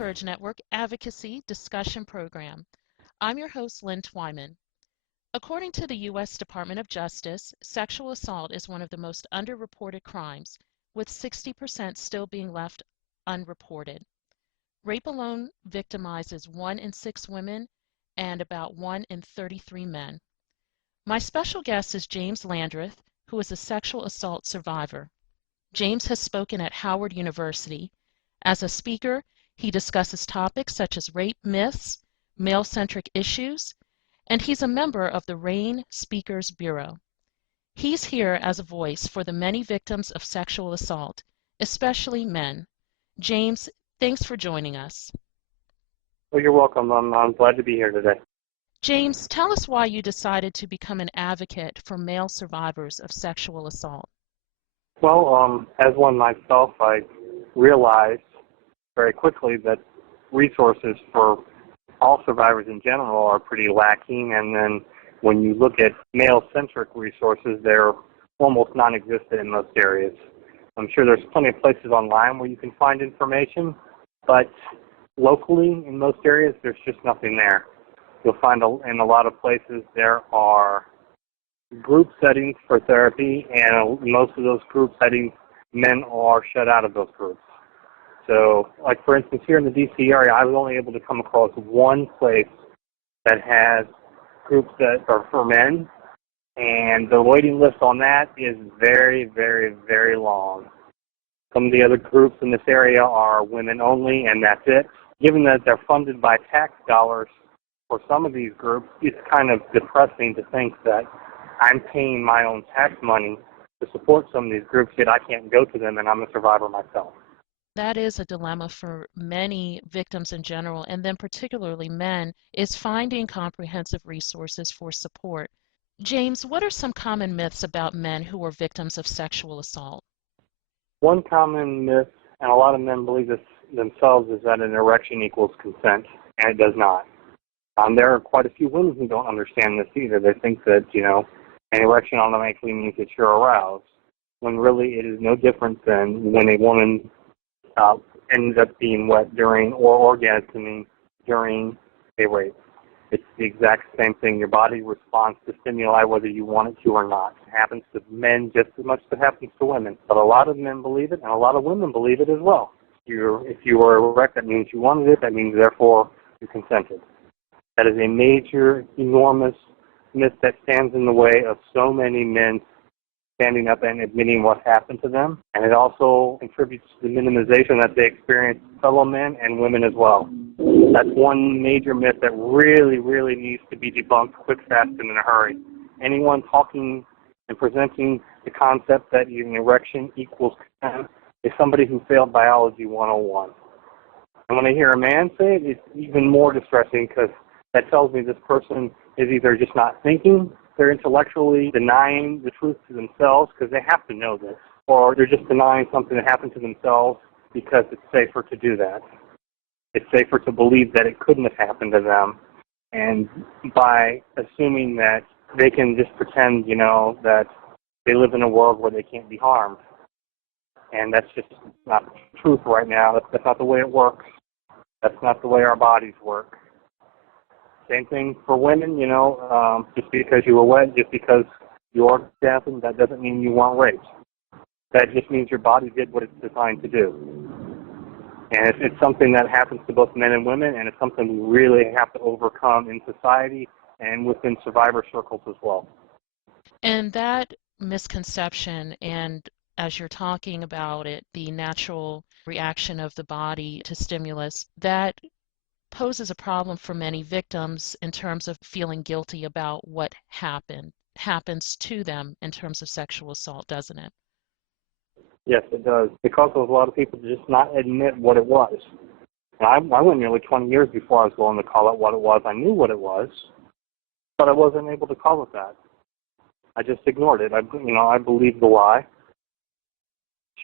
Courage Network Advocacy Discussion Program. I'm your host, Lynn Twyman. According to the U.S. Department of Justice, sexual assault is one of the most underreported crimes, with 60% still being left unreported. Rape alone victimizes 1 in 6 women and about 1 in 33 men. My special guest is James Landrith, who is a sexual assault survivor. James has spoken at Howard University. As a speaker, he discusses topics such as rape myths, male-centric issues, and he's a member of the RAINN Speakers Bureau. He's here as a voice for the many victims of sexual assault, especially men. James, thanks for joining us. Well, you're welcome. I'm glad to be here today. James, tell us why you decided to become an advocate for male survivors of sexual assault. Well, as one myself, I realized very quickly that resources for all survivors in general are pretty lacking, and then when you look at male-centric resources, they're almost non-existent in most areas. I'm sure there's plenty of places online where you can find information, but locally in most areas, there's just nothing there. You'll find in a lot of places there are group settings for therapy, and most of those group settings, men are shut out of those groups. So, like for instance, here in the D.C. area, I was only able to come across one place that has groups that are for men, and the waiting list on that is very, very, very long. Some of the other groups in this area are women only, and that's it. Given that they're funded by tax dollars for some of these groups, it's kind of depressing to think that I'm paying my own tax money to support some of these groups, yet I can't go to them, and I'm a survivor myself. That is a dilemma for many victims in general, and then particularly men, is finding comprehensive resources for support. James, what are some common myths about men who are victims of sexual assault? One common myth, and a lot of men believe this themselves, is that an erection equals consent, and it does not. There are quite a few women who don't understand this either. They think that, an erection automatically means that you're aroused, when really it is no different than when a woman ends up being wet during or orgasming during a rape. It's the exact same thing. Your body responds to stimuli whether you want it to or not. It happens to men just as much as it happens to women. But a lot of men believe it, and a lot of women believe it as well. If you were erect, that means you wanted it. That means, therefore, you consented. That is a major, enormous myth that stands in the way of so many men standing up and admitting what happened to them, and it also contributes to the minimization that they experience fellow men and women as well. That's one major myth that really, really needs to be debunked quick, fast, and in a hurry. Anyone talking and presenting the concept that an erection equals consent is somebody who failed biology 101. And when I hear a man say it, it's even more distressing, because that tells me this person is either just not thinking, they're intellectually denying the truth to themselves because they have to know this, or they're just denying something that happened to themselves because it's safer to do that. It's safer to believe that it couldn't have happened to them, and by assuming that they can just pretend, that they live in a world where they can't be harmed. And that's just not the truth right now. That's not the way it works. That's not the way our bodies work. Same thing for women, just because you were wet, just because you orgasmed, that doesn't mean you weren't raped. That just means your body did what it's designed to do. And it's something that happens to both men and women, and it's something we really have to overcome in society and within survivor circles as well. And that misconception, and as you're talking about it, the natural reaction of the body to stimulus, that poses a problem for many victims in terms of feeling guilty about what happens to them in terms of sexual assault, doesn't it? Yes, it does. It causes a lot of people to just not admit what it was. And I went nearly 20 years before I was willing to call it what it was. I knew what it was, but I wasn't able to call it that. I just ignored it. I believed the lie.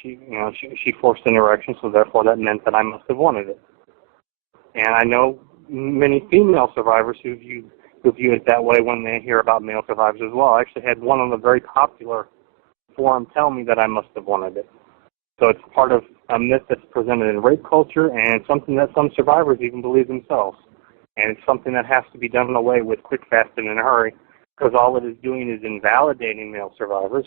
She forced an erection, so therefore that meant that I must have wanted it. And I know many female survivors who view it that way when they hear about male survivors as well. I actually had one on a very popular forum tell me that I must have wanted it. So it's part of a myth that's presented in rape culture, and something that some survivors even believe themselves. And it's something that has to be done away with quick, fast, and in a hurry, because all it is doing is invalidating male survivors,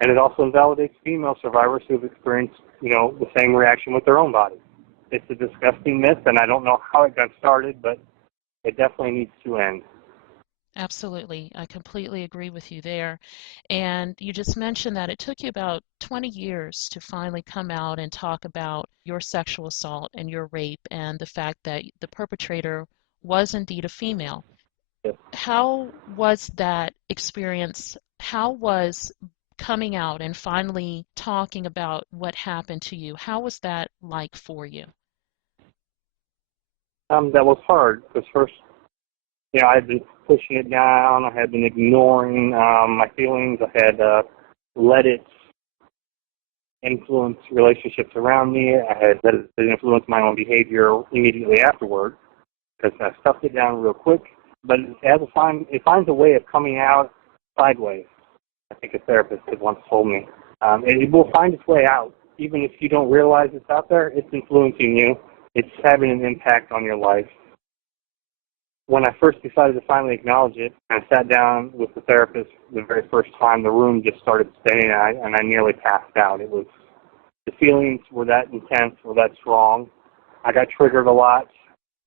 and it also invalidates female survivors who have experienced, the same reaction with their own bodies. It's a disgusting myth, and I don't know how it got started, but it definitely needs to end. Absolutely. I completely agree with you there. And you just mentioned that it took you about 20 years to finally come out and talk about your sexual assault and your rape and the fact that the perpetrator was indeed a female. Yes. How was that experience? How was coming out and finally talking about what happened to you? How was that like for you? That was hard, because first, I had been pushing it down. I had been ignoring my feelings. I had let it influence relationships around me. I had let it influence my own behavior immediately afterward, because I stuffed it down real quick. But it finds a way of coming out sideways. I think a therapist had once told me. It will find its way out. Even if you don't realize it's out there, it's influencing you. It's having an impact on your life. When I first decided to finally acknowledge it, I sat down with the therapist the very first time. The room just started spinning, and I nearly passed out. The feelings were that intense, were that strong. I got triggered a lot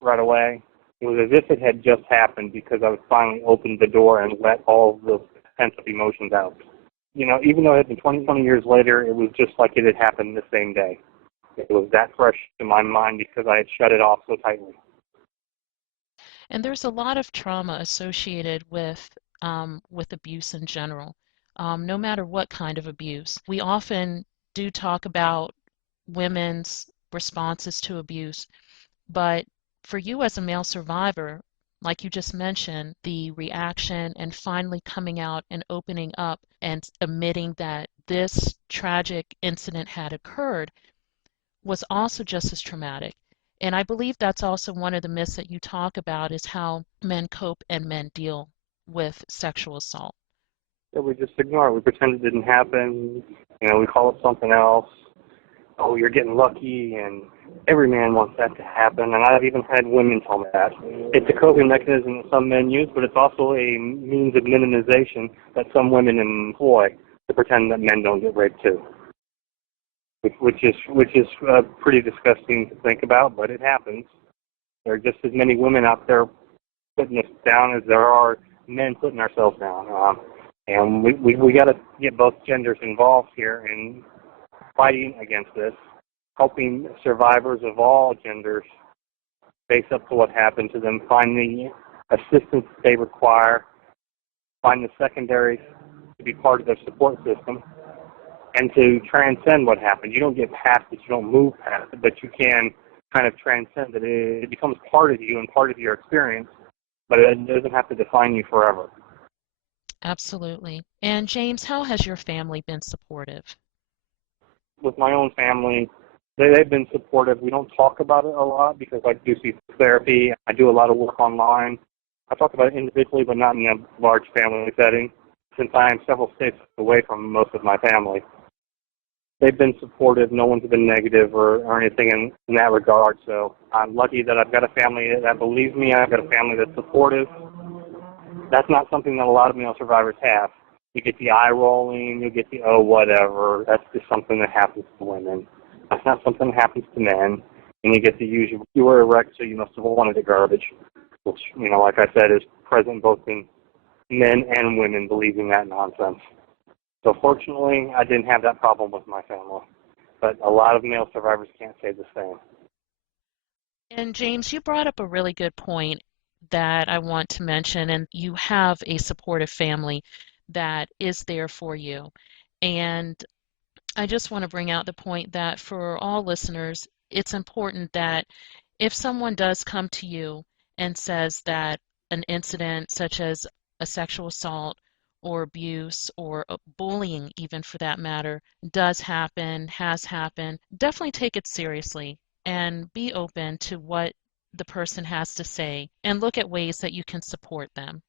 right away. It was as if it had just happened, because I was finally opened the door and let all of those pent-up emotions out. Even though it had been 20 years later, it was just like it had happened the same day. It was that fresh in my mind because I had shut it off so tightly. And there's a lot of trauma associated with abuse in general, no matter what kind of abuse. We often do talk about women's responses to abuse, but for you as a male survivor, like you just mentioned, the reaction and finally coming out and opening up and admitting that this tragic incident had occurred was also just as traumatic. And I believe that's also one of the myths that you talk about, is how men cope and men deal with sexual assault. Yeah, we just ignore it. We pretend it didn't happen. We call it something else. Oh, you're getting lucky, and every man wants that to happen. And I've even had women tell me that. It's a coping mechanism that some men use, but it's also a means of minimization that some women employ to pretend that men don't get raped too. Which is pretty disgusting to think about, but it happens. There are just as many women out there putting us down as there are men putting ourselves down. And we got to get both genders involved here in fighting against this, helping survivors of all genders face up to what happened to them, find the assistance they require, find the secondaries to be part of their support system, and to transcend what happened. You don't get past it, you don't move past it, but you can kind of transcend it. It becomes part of you and part of your experience, but it doesn't have to define you forever. Absolutely. And James, how has your family been supportive? With my own family, they've been supportive. We don't talk about it a lot because I do see therapy. I do a lot of work online. I talk about it individually, but not in a large family setting, since I am several states away from most of my family. They've been supportive. No one's been negative or anything in that regard. So I'm lucky that I've got a family that believes me. I've got a family that's supportive. That's not something that a lot of male survivors have. You get the eye rolling, you get the, oh, whatever. That's just something that happens to women. That's not something that happens to men. And you get the usual, you were erect, so you must have wanted the garbage, which, like I said, is present both in men and women believing that nonsense. So fortunately, I didn't have that problem with my family. But a lot of male survivors can't say the same. And James, you brought up a really good point that I want to mention, and you have a supportive family that is there for you. And I just want to bring out the point that for all listeners, it's important that if someone does come to you and says that an incident such as a sexual assault or abuse or bullying, even for that matter, does happen, has happened, definitely take it seriously and be open to what the person has to say and look at ways that you can support them.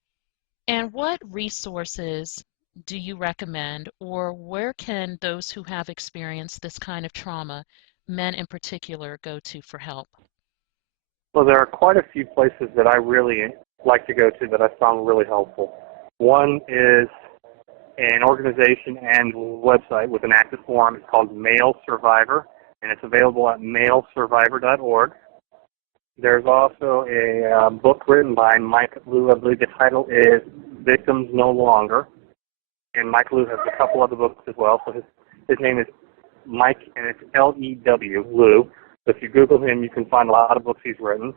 And what resources do you recommend, or where can those who have experienced this kind of trauma, men in particular, go to for help? Well, there are quite a few places that I really like to go to that I found really helpful. One is an organization and website with an active forum. It's called Male Survivor, and it's available at malesurvivor.org. There's also a book written by Mike Lew. I believe the title is Victims No Longer. And Mike Lew has a couple other books as well. So his name is Mike, and it's L-E-W, Lew. So if you Google him, you can find a lot of books he's written.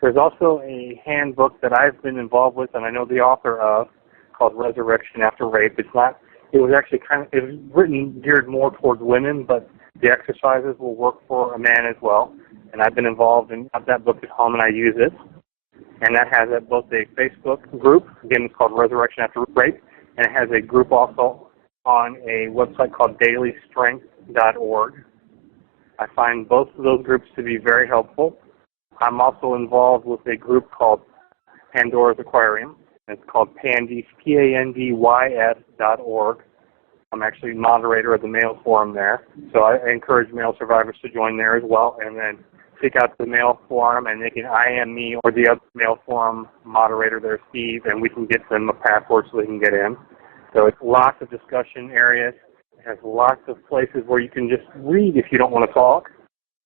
There's also a handbook that I've been involved with, and I know the author of, called Resurrection After Rape. It was actually it was written geared more towards women, but the exercises will work for a man as well. And I've been involved in that book at home, and I use it. And that has both a Facebook group, again, it's called Resurrection After Rape, and it has a group also on a website called dailystrength.org. I find both of those groups to be very helpful. I'm also involved with a group called Pandora's Aquarium. It's called Pandys, Pandys.org. I'm actually moderator of the male forum there. So I encourage male survivors to join there as well, and then seek out the male forum, and they can IM me or the other male forum moderator there, Steve, and we can get them a password so they can get in. So it's lots of discussion areas. It has lots of places where you can just read if you don't want to talk.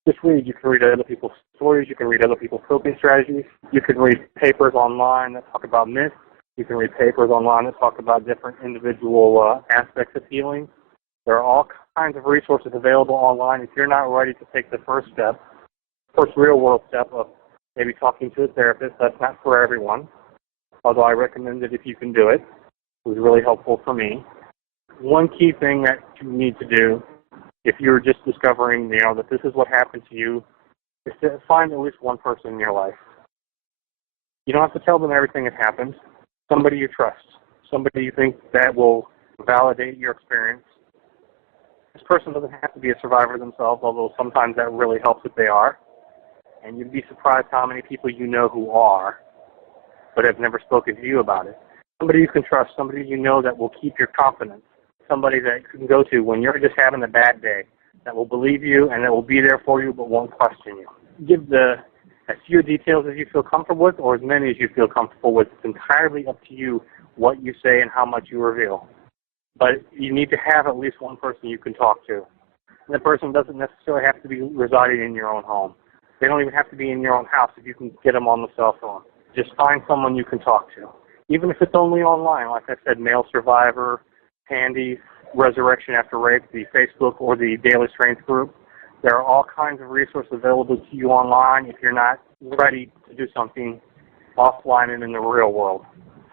Just read. You can read other people's stories. You can read other people's coping strategies. You can read papers online that talk about myths. You can read papers online that talk about different individual aspects of healing. There are all kinds of resources available online. If you're not ready to take the first step, first real-world step of maybe talking to a therapist, that's not for everyone, although I recommend it if you can do it. It was really helpful for me. One key thing that you need to do if you're just discovering, that this is what happened to you, is to find at least one person in your life. You don't have to tell them everything that happened. Somebody you trust, somebody you think that will validate your experience. This person doesn't have to be a survivor themselves, although sometimes that really helps if they are. And you'd be surprised how many people you know who are, but have never spoken to you about it. Somebody you can trust, somebody you know that will keep your confidence, somebody that you can go to when you're just having a bad day, that will believe you and that will be there for you but won't question you. Give as few details as you feel comfortable with, or as many as you feel comfortable with. It's entirely up to you what you say and how much you reveal. But you need to have at least one person you can talk to. And the person doesn't necessarily have to be residing in your own home. They don't even have to be in your own house if you can get them on the cell phone. Just find someone you can talk to. Even if it's only online, like I said, Male Survivor, Pandys, Resurrection After Rape, the Facebook or the Daily Strength group. There are all kinds of resources available to you online if you're not ready to do something offline and in the real world.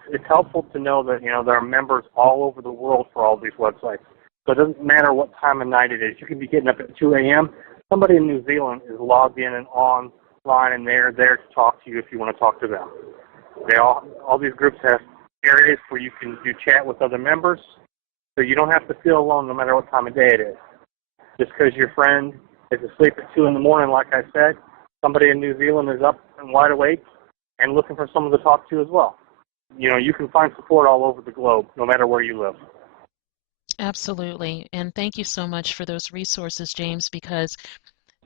It's helpful to know that, there are members all over the world for all these websites. So it doesn't matter what time of night it is. You can be getting up at 2 a.m. Somebody in New Zealand is logged in and online, and they're there to talk to you if you want to talk to them. All these groups have areas where you can do chat with other members, so you don't have to feel alone no matter what time of day it is. Just because your friend is asleep at 2 in the morning, like I said, somebody in New Zealand is up and wide awake and looking for someone to talk to as well. You can find support all over the globe, no matter where you live. Absolutely. And thank you so much for those resources, James, because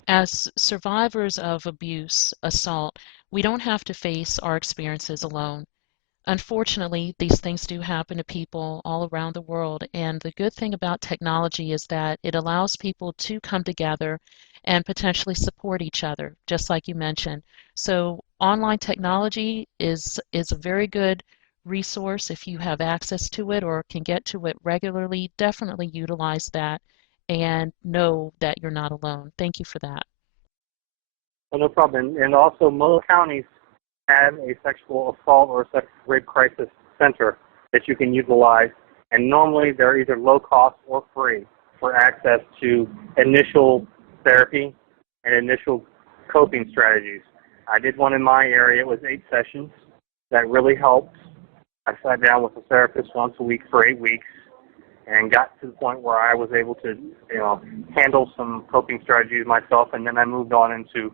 as survivors of abuse, assault, we don't have to face our experiences alone. Unfortunately, these things do happen to people all around the world, and the good thing about technology is that it allows people to come together and potentially support each other, just like you mentioned. So online technology is a very good resource if you have access to it or can get to it regularly. Definitely utilize that and know that you're not alone. Thank you for that. Well, no problem. And also, most counties have a sexual assault or a sexual rape crisis center that you can utilize, and normally they're either low cost or free for access to initial therapy and initial coping strategies. I did one in my area. It was 8 sessions. That really helped. I sat down with a therapist once a week for 8 weeks and got to the point where I was able to, handle some coping strategies myself, and then I moved on into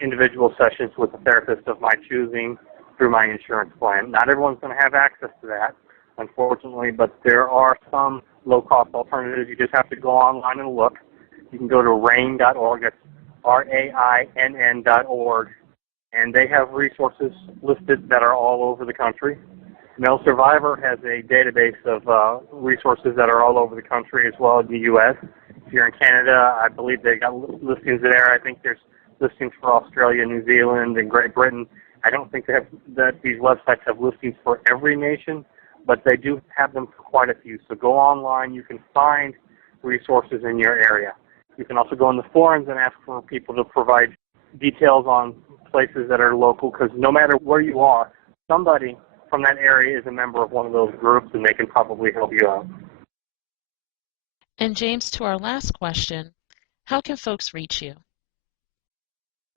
individual sessions with a therapist of my choosing through my insurance plan. Not everyone's going to have access to that, unfortunately, but there are some low-cost alternatives. You just have to go online and look. You can go to RAINN.org. That's RAINN.org, and they have resources listed that are all over the country. Male Survivor has a database of resources that are all over the country as well in the U.S. If you're in Canada, I believe they got listings there. I think there's listings for Australia, New Zealand, and Great Britain. I don't think that these websites have listings for every nation, but they do have them for quite a few. So go online. You can find resources in your area. You can also go in the forums and ask for people to provide details on places that are local, because no matter where you are, somebody from that area is a member of one of those groups, and they can probably help you out. And James, to our last question, how can folks reach you?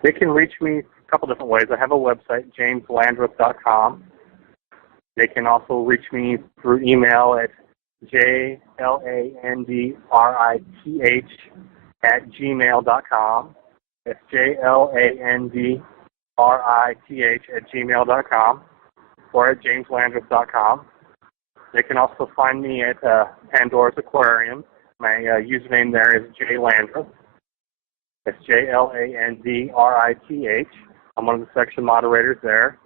They can reach me a couple different ways. I have a website, jameslandrith.com. They can also reach me through email at jlandrith@gmail.com. That's jlandrith@gmail.com, or at jameslandrith.com. They can also find me at Pandora's Aquarium. My username there is jlandrith. That's jlandrith. I'm one of the section moderators there.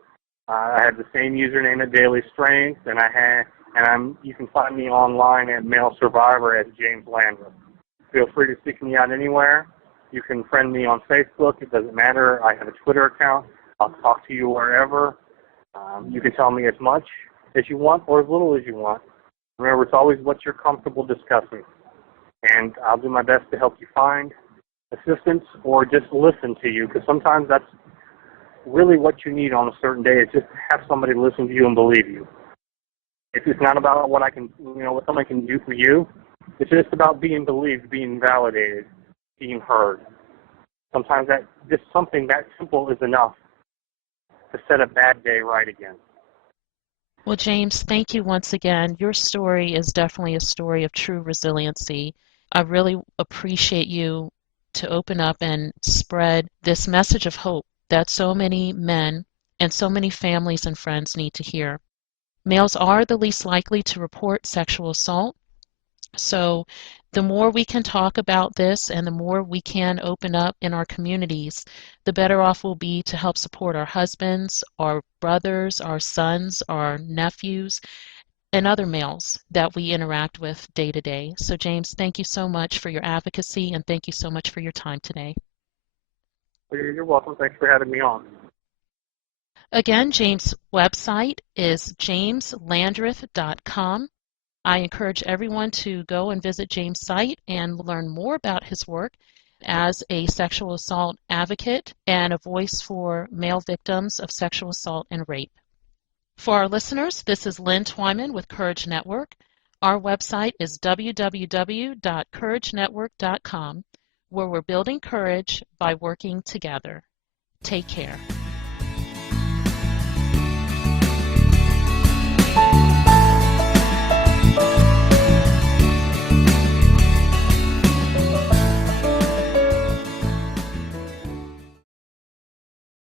I have the same username at Daily Strength, and you can find me online at Male Survivor as James Landrith. Feel free to seek me out anywhere. You can friend me on Facebook. It doesn't matter. I have a Twitter account. I'll talk to you wherever. You can tell me as much as you want or as little as you want. Remember, it's always what you're comfortable discussing. And I'll do my best to help you find assistance or just listen to you, because sometimes that's really what you need on a certain day, is just to have somebody listen to you and believe you. It's not about what what somebody can do for you. It's just about being believed, being validated, being heard. Sometimes just something that simple is enough to set a bad day right again. Well, James, thank you once again. Your story is definitely a story of true resiliency. I really appreciate you to open up and spread this message of hope that so many men and so many families and friends need to hear. Males are the least likely to report sexual assault, so the more we can talk about this and the more we can open up in our communities, the better off we'll be to help support our husbands, our brothers, our sons, our nephews, and other males that we interact with day to day. So James, thank you so much for your advocacy, and thank you so much for your time today. You're welcome. Thanks for having me on. Again, James' website is jameslandrith.com. I encourage everyone to go and visit James' site and learn more about his work as a sexual assault advocate and a voice for male victims of sexual assault and rape. For our listeners, this is Lynn Twyman with Courage Network. Our website is www.couragenetwork.com, where we're building courage by working together. Take care.